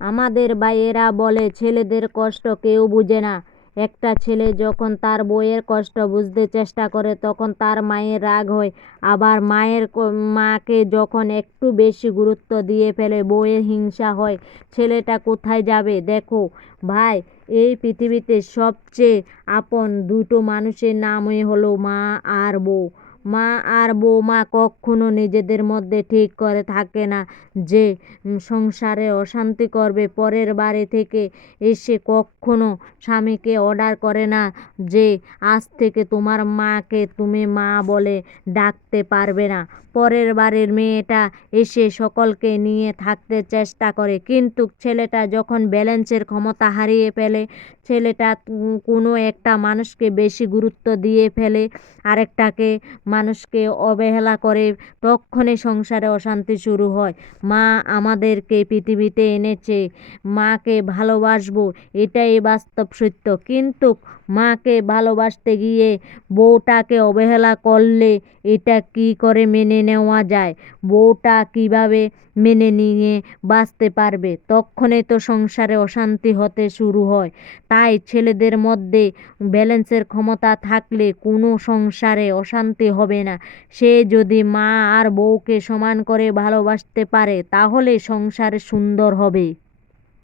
আমাদের ভাইয়েরা বলে ছেলেদের কষ্ট কেউ বুঝে না। একটা ছেলে যখন তার বউয়ের কষ্ট বুঝতে চেষ্টা করে তখন তার মায়ের রাগ হয়, আবার মাকে যখন একটু বেশি গুরুত্ব দিয়ে ফেলে বউয়ের হিংসা হয়। ছেলেটা কোথায় যাবে? দেখো ভাই, এই পৃথিবীতে সবচেয়ে আপন দুটো মানুষের নামই হলো মা আর বউ। মা আর বৌমা কখনো নিজেদের মধ্যে ঠিক করে থাকে না যে সংসারে অশান্তি করবে। পরের বাড়ি থেকে এসে কখনো স্বামীকে অর্ডার করে না যে আজ থেকে তোমার মাকে তুমি মা বলে ডাকতে পারবে না। পরের বাড়ির মেয়েটা এসে সকলকে নিয়ে থাকতে চেষ্টা করে, কিন্তু ছেলেটা যখন ব্যালেন্সের ক্ষমতা হারিয়ে ফেলে, ছেলেটা কোনো একটা মানুষকে বেশি গুরুত্ব দিয়ে ফেলে, আরেকটাকে মানুষকে অবহেলা করে, তখনই সংসারে অশান্তি শুরু হয়। মা আমাদেরকে পৃথিবীতে এনেছে, মাকে ভালোবাসবো, এটাই বাস্তব সত্য। কিন্তু মাকে ভালোবাসতে গিয়ে বউটাকে অবহেলা করলে এটা কি করে মেনে নেওয়া যায়? বউটা কিভাবে মেনে নিয়ে বাঁচতে পারবে? তখনই তো সংসারে অশান্তি হতে শুরু হয়। তাই ছেলেদের মধ্যে ব্যালেন্সের ক্ষমতা থাকলে কোনো সংসারে অশান্তি হবে না। সে যদি মা আর বউকে সমান করে ভালোবাসতে পারে তাহলে সংসার সুন্দর হবে।